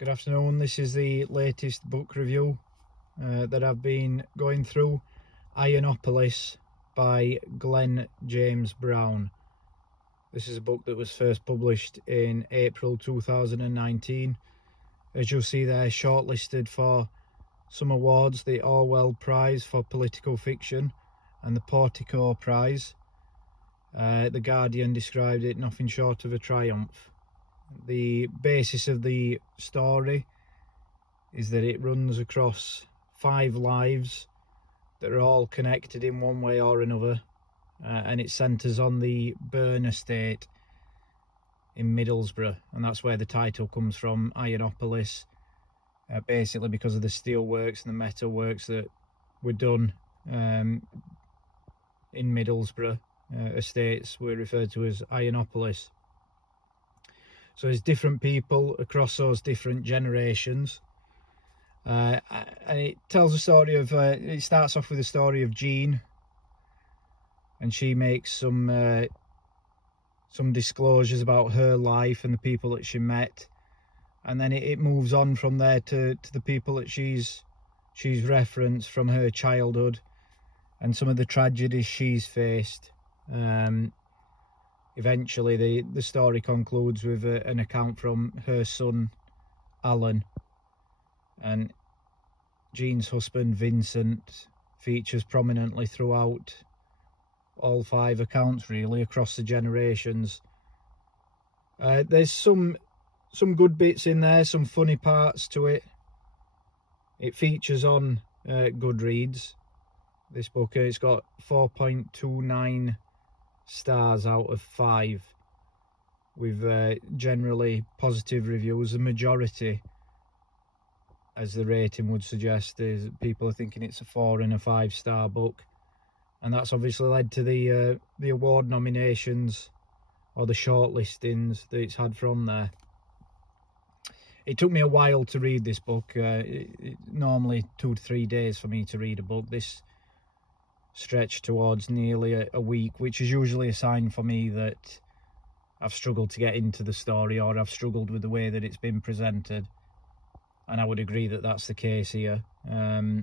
Good afternoon. This is the latest book review that I've been going through. Ironopolis by Glen James Brown. This is a book that was first published in April 2019. As you'll see there, shortlisted for some awards: the Orwell Prize for Political Fiction and the Portico Prize. The Guardian described it nothing short of a triumph. The basis of the story is that it runs across 5 lives that are all connected in one way or another, and it centres on the Burn estate in Middlesbrough, and that's where the title comes from, Ironopolis, basically because of the steelworks and the metalworks that were done in Middlesbrough. Estates were referred to as Ironopolis. So there's different people across those different generations, and it tells a story of, it starts off with a story of Jean, and she makes some disclosures about her life and the people that she met, and then it moves on from there to the people that she's referenced from her childhood and some of the tragedies she's faced. Eventually the story concludes with an account from her son Alan, and Jean's husband Vincent features prominently throughout all 5 accounts, really, across the generations. There's some good bits in there, some funny parts to it. It features on Goodreads, this book. It's got 4.29 stars out of 5, with generally positive reviews. The majority, as the rating would suggest, is people are thinking it's a 4 and a 5-star book, and that's obviously led to the award nominations, or the shortlistings that it's had from there. It took me a while to read this book. Normally 2 to 3 days for me to read a book. This stretched towards nearly a week, which is usually a sign for me that I've struggled to get into the story, or I've struggled with the way that it's been presented, and I would agree that that's the case here. I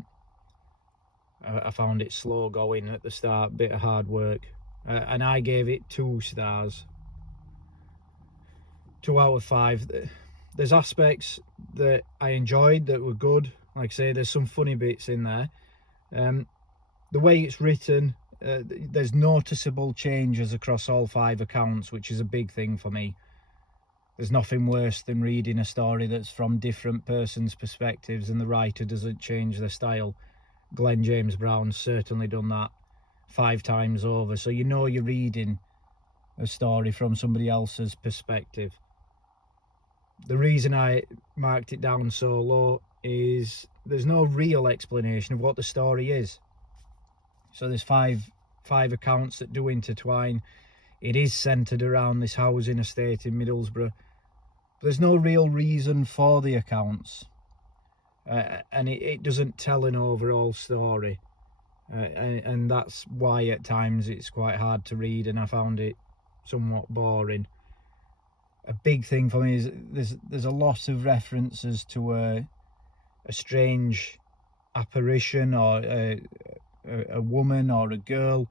found it slow going at the start, bit of hard work, and I gave it 2 stars, 2 out of 5. There's aspects that I enjoyed that were good. Like I say, there's some funny bits in there. The way it's written, there's noticeable changes across all 5 accounts, which is a big thing for me. There's nothing worse than reading a story that's from different persons' perspectives and the writer doesn't change their style. Glen James Brown's certainly done that 5 times over, so you know you're reading a story from somebody else's perspective. The reason I marked it down so low is there's no real explanation of what the story is. So there's five accounts that do intertwine. It is centred around this housing estate in Middlesbrough. But there's no real reason for the accounts, and it doesn't tell an overall story, and that's why at times it's quite hard to read, and I found it somewhat boring. A big thing for me is there's a lot of references to a strange apparition, or a woman or a girl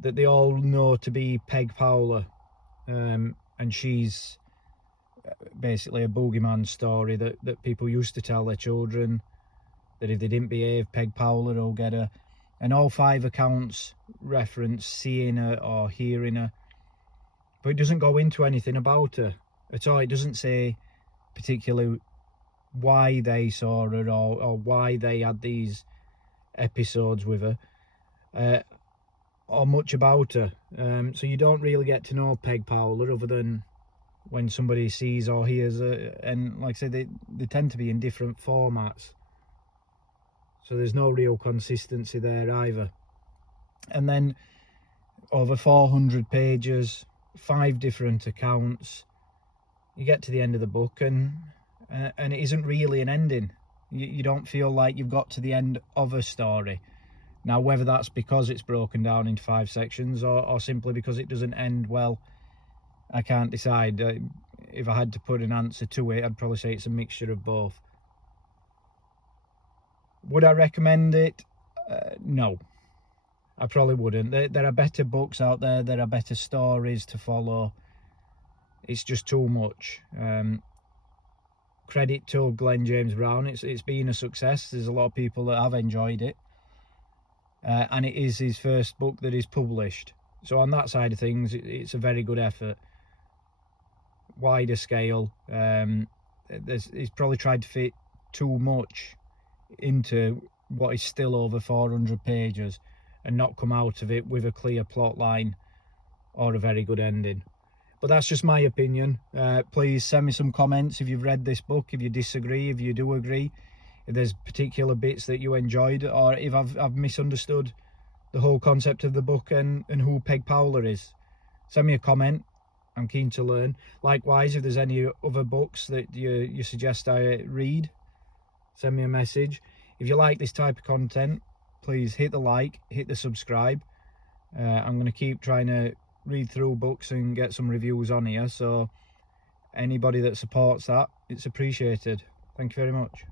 that they all know to be Peg Powler, and she's basically a boogeyman story that people used to tell their children, that if they didn't behave, Peg Powler will get her. And all 5 accounts reference seeing her or hearing her, but it doesn't go into anything about her at all. It doesn't say particularly why they saw her, or why they had these episodes with her, or much about her. So you don't really get to know Peg Powler other than when somebody sees or hears her, and like I said, they tend to be in different formats, so there's no real consistency there either. And then over 400 pages, 5 different accounts, you get to the end of the book and it isn't really an ending. You don't feel like you've got to the end of a story. Now, whether that's because it's broken down into 5 sections or simply because it doesn't end well, I can't decide. if I had to put an answer to it, I'd probably say it's a mixture of both. Would I recommend it? No, I probably wouldn't. There are better books out there. There are better stories to follow. It's just too much. Credit to Glen James Brown. It's been a success. There's a lot of people that have enjoyed it. And it is his first book that is published. So on that side of things, it's a very good effort. Wider scale. He's probably tried to fit too much into what is still over 400 pages and not come out of it with a clear plot line or a very good ending. But that's just my opinion. Please send me some comments if you've read this book, if you disagree, if you do agree, if there's particular bits that you enjoyed, or if I've misunderstood the whole concept of the book and who Peg Powler is. Send me a comment. I'm keen to learn. Likewise, if there's any other books that you suggest I read, send me a message. If you like this type of content, please hit the like, hit the subscribe. I'm going to keep trying to read through books and get some reviews on here, so anybody that supports that, it's appreciated. Thank you very much.